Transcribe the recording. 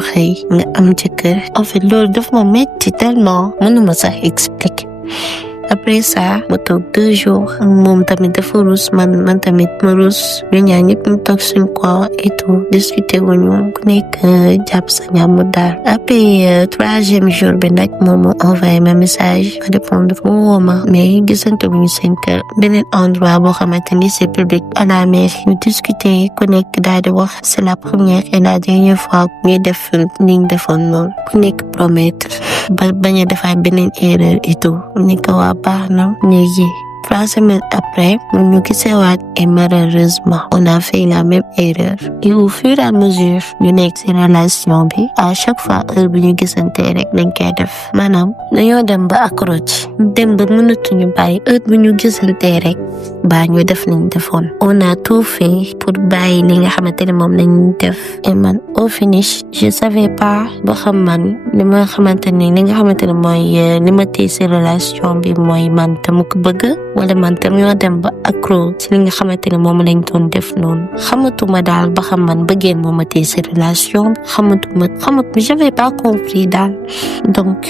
xëy nga am jëkkër en fait loolu daf ma metti tellement mënuma sax expliquer. Après ça ma toog 2 jours moom tamit dafa rus man tamit ma rus ñu ñaar ñëpp ñu toog suñu coin et tout discuter wuñu ku nekk jàpp sa ñàmm daal. Après 3e jour bi nag moom moo envoyé ma message ma répondre mu woo ma mais gisante wuñu seen kër beneen endroit boo xamante ni c'est public à la mairie ñu discuter ku nekk daal di wax c'est la première et la dernière fois ñuy def ni ñu defoon noonu ku nekk promettre bañ a defaat beneen erreur et tout ni ko waa baax na léegi 3 semaines après ñu gisewaat et malheureusement on a fait la même erreur et au fur et à mesure ñu nekk ci relation bi à chaque fois heure bi ñu gisante rek dañ koy def maanaam dañoo dem ba accroche dem ba mënatuñu bàyyi heure bi ñu gisante rek ba ñu def nañ defoon on a tout fait pour bàyyi li nga xamante ne moom lañ def et man au finish je savais pas ba xam man li nga xamante ne mooy li ma téye ci relation bi mooy man dama ko bëgg wala man tam ñoo dem ba accro ci li nga xamante ne moom lañ doon def noonu xamatuma daal ba xam man bëggeen moo ma téye ci relation xamatuma j'avais pas compris daal donc